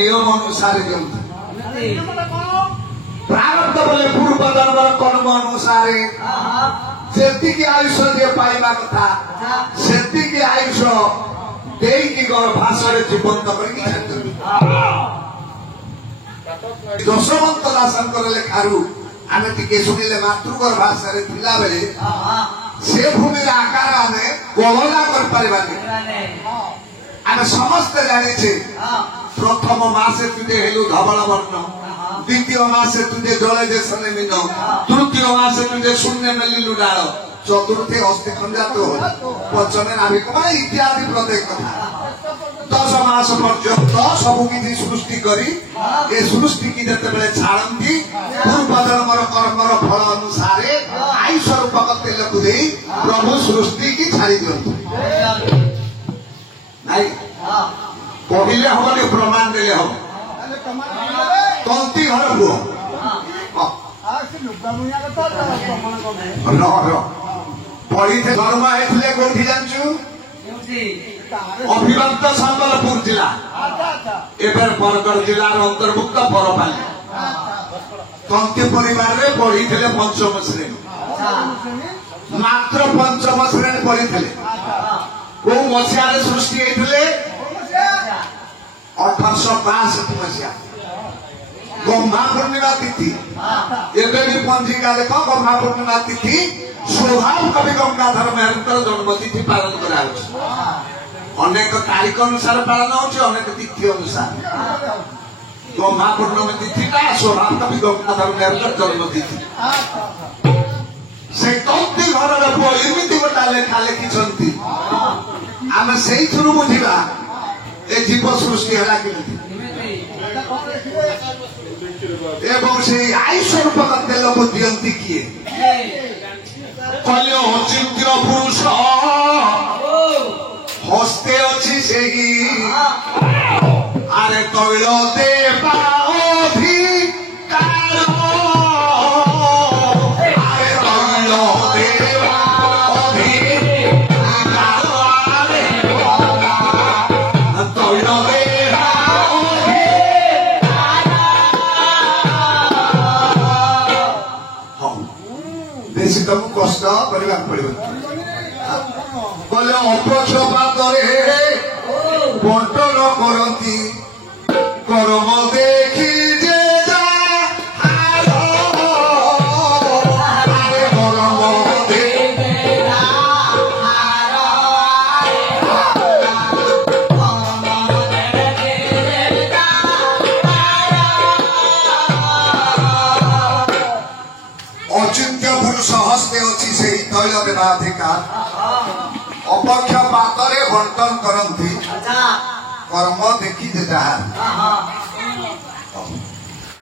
नियम अनुसार प्रारब्ध बोले पूर्व जन्म कर्म अनुसार से आयुष जे पाइबा कथा से आयुष देकी गर्भाशय जीवंत कर दशवंत दासंकर लेखारू आम टे शुणिले मातृगर्भाशय थिला बेले से भूमि आकार आम गणना कर आम समस्ते जाने प्रथम मासे तुझे हेलु धवल वर्ण द्वितीय मासे तुझे जले देशने मीन तृतीय मासे तुझे शून्य मेलिलु डाल चतुर्थे अस्थि खंजात पंचमे नाभिक इत्यादि प्रत्येक कथा 10 मास पर्यंत सबकि सृष्टि करी ए सृष्टि की जिते छाड़ती पूर्व जन्मर कर्मर फल अनुसार आयुष रूपक तेल को दे प्रभु सृष्टि की छाड़ी दियंतु कहले हम प्रमाण देले हम कौंती घर पुओ पढ़ी थे जन्म होते कौटी जानचु अभिभक्त संबलपुर जिला एवं बरगढ़ जिलार अंतर्भुक्त बरपाली कौंती परिवार रे पढ़ी थे पंचम श्रेणी मात्र पंचम श्रेणी पढ़ी थे को मसीह सृष्टि होते 1862 मसीहा गंगा पूर्णिमा तिथि एवं भी पंजिका देख गंगा पूर्णिमा तिथि स्वभाव कवि गंगाधर मेहर जन्म तिथि पालन कर तारीख अनुसार पालन होनेक तिथि अनुसार गंगा पूर्णिमा तिथिटा स्वभाव कवि गंगाधर मेहर जन्म तिथि से कौंती घर पुओ एमती गोटा लेखा लिखिं आम से बुझा ए जीव सृष्टि है एवं से आयुष रूपक तेल को दियंती किए कल्य चिंत्र पुरुष हस्ते अच्छी से आरे तैल देवा कष्ट करने पड़े बोले अपक्षपात बंटन करती कर्म देखी तैल देवाधिकार अपक्षपात बंटन करती कर्म देखी जहाँ